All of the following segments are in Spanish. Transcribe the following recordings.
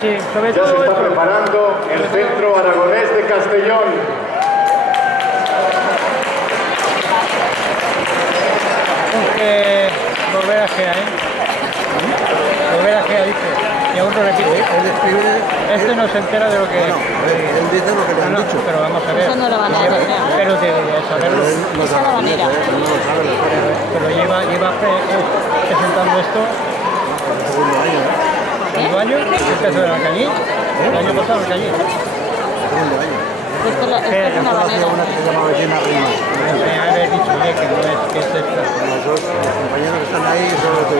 Sí, sobre ya todo se está eso. preparando el Centro Aragonés de Castellón. Porque volver a Gea, Volver a Gea, dice. Y aún no repite. Él escribe... Este no se entera de lo que... Bueno, él dice lo que le han dicho. Pero vamos a ver. Eso no lo van a hacer. Pero debería saberlo. Él no Esa es la sabe, manera. él no lo sabe la historia. Pero lleva presentando esto El segundo año, ¿no? ¿segundo año? Empezó en Alcañí. El año pasado en Alcañí. El segundo año. Esto es una Entonces hacía una manera. que se llamaba Llena Rimas. Haber dicho, oye, que no es que es esta. Los dos, los compañeros que están ahí son los que...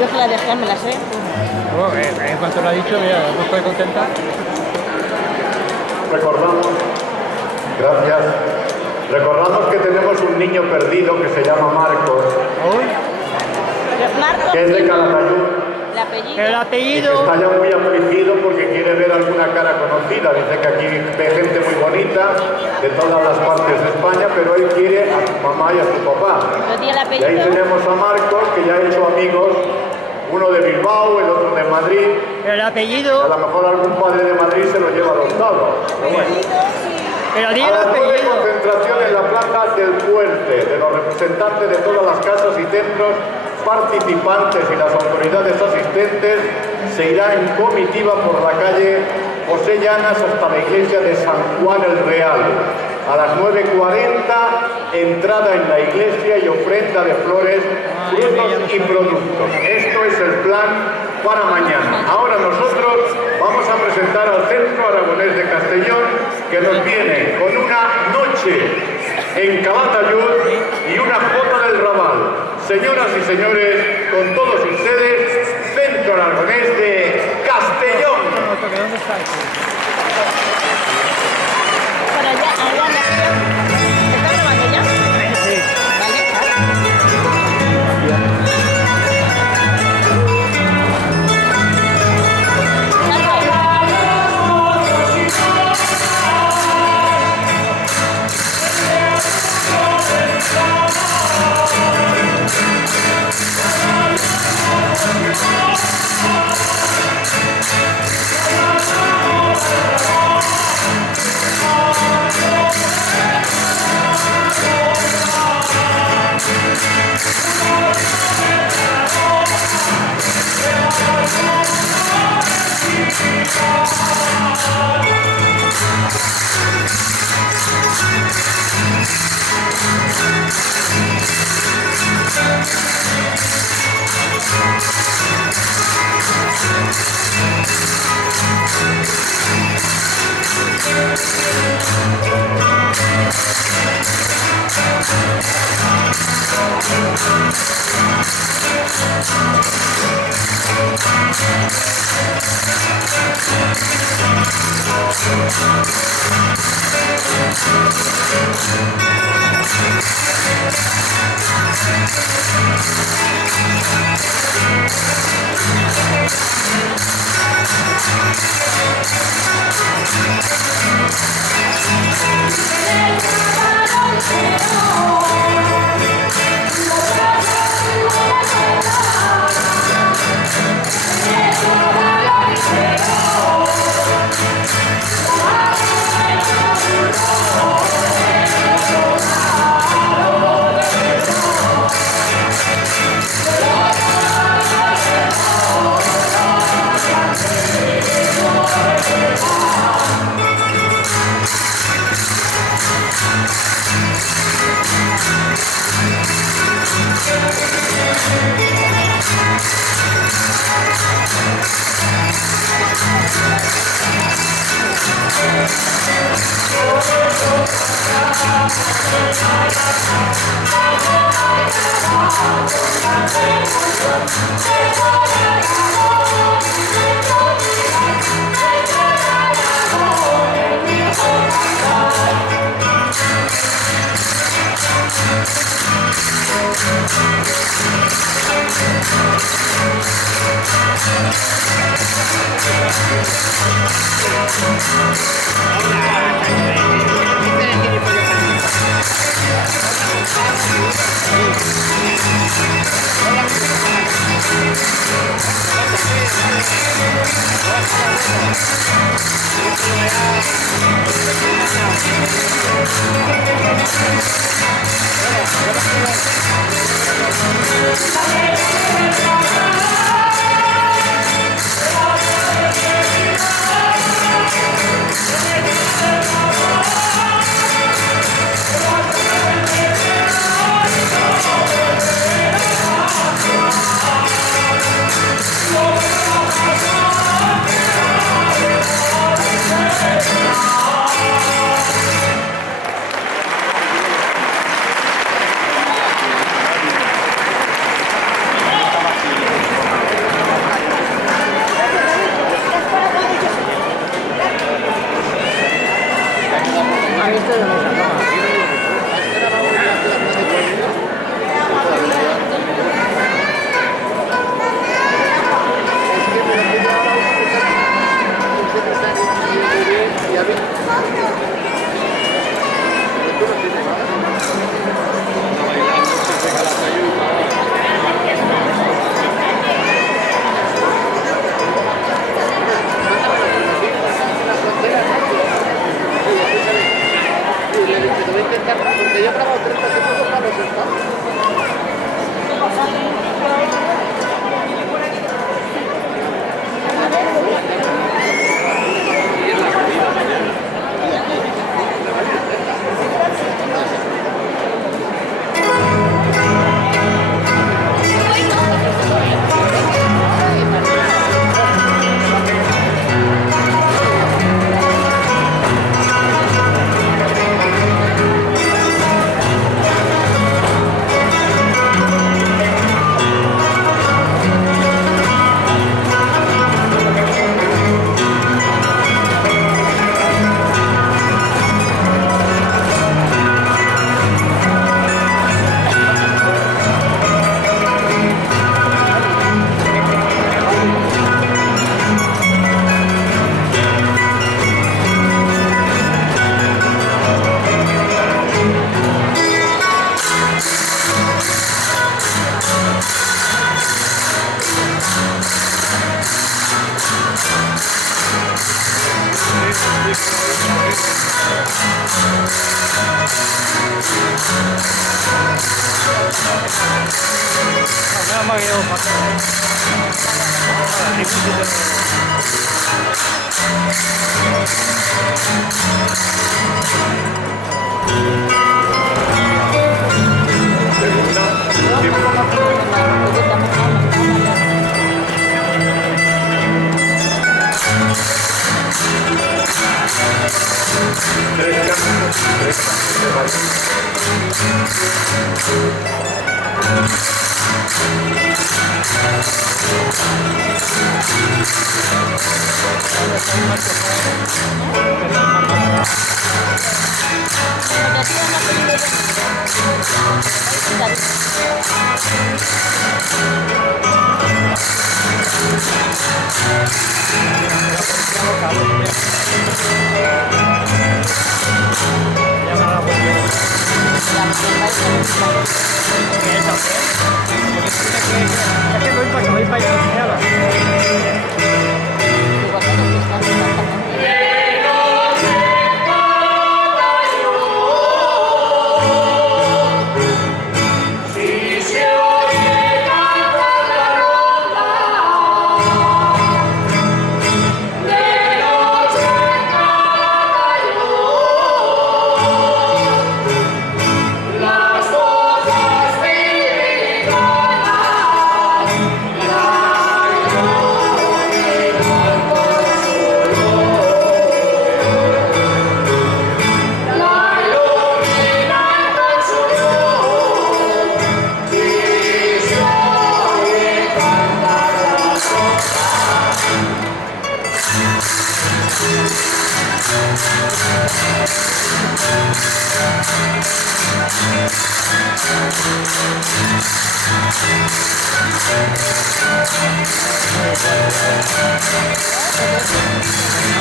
Yo que la dejé, me la sé. En cuanto lo ha dicho, mira, no estoy contenta. Recordamos, gracias, recordamos que tenemos un niño perdido que se llama Marcos, Marco, que es de Calatayud, el apellido. El y que apellido... está ya muy afligido porque quiere ver alguna cara conocida. Dice que aquí ve gente muy bonita de todas las partes de España, pero él quiere a su mamá y a su papá. Pero tiene el Y ahí apellido. tenemos a Marcos, que ya ha hecho amigos, uno de Bilbao, el otro de Madrid. El A apellido... lo mejor algún padre de Madrid se lo lleva adoptado. Pero bueno. Pero di A el las 9, apellido. concentración en la plaza del Puente de los representantes de todas las casas y centros participantes y las autoridades asistentes. Se irá en comitiva por la calle José Llanas hasta la iglesia de San Juan el Real. A las 9:40, entrada en la iglesia y ofrenda de flores, frutos y productos. Esto es el plan para mañana. Ahora nosotros vamos a presentar al Centro Aragonés de Castellón, que nos viene con una noche en Calatayud y una jota del Raval. Señoras y señores, con todos ustedes, Centro Aragonés de Castellón. ¿Dónde está esto? Para allá, allá en la ¿está grabando ya? Sí.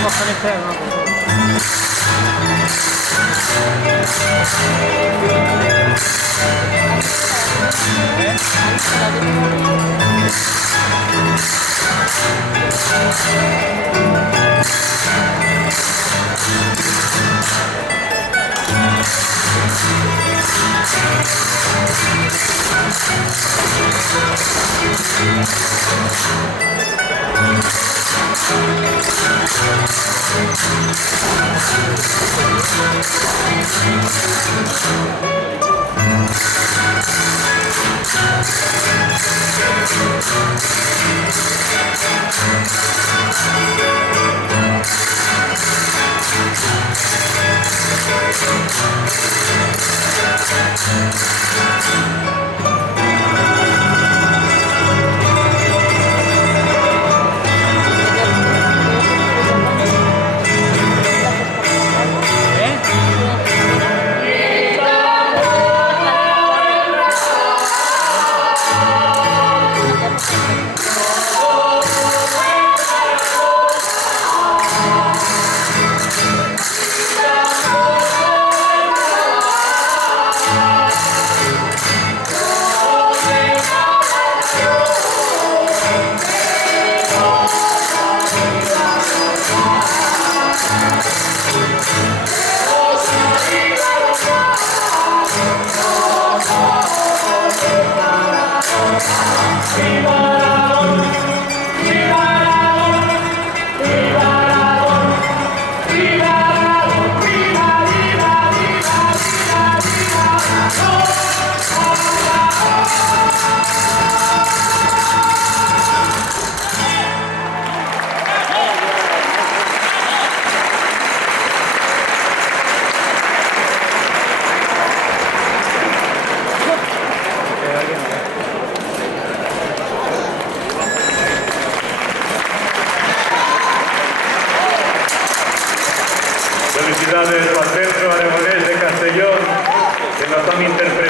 Vamos con este, vamos. Felicidades al Centro Aragonés de Castellón, que nos han interpretado.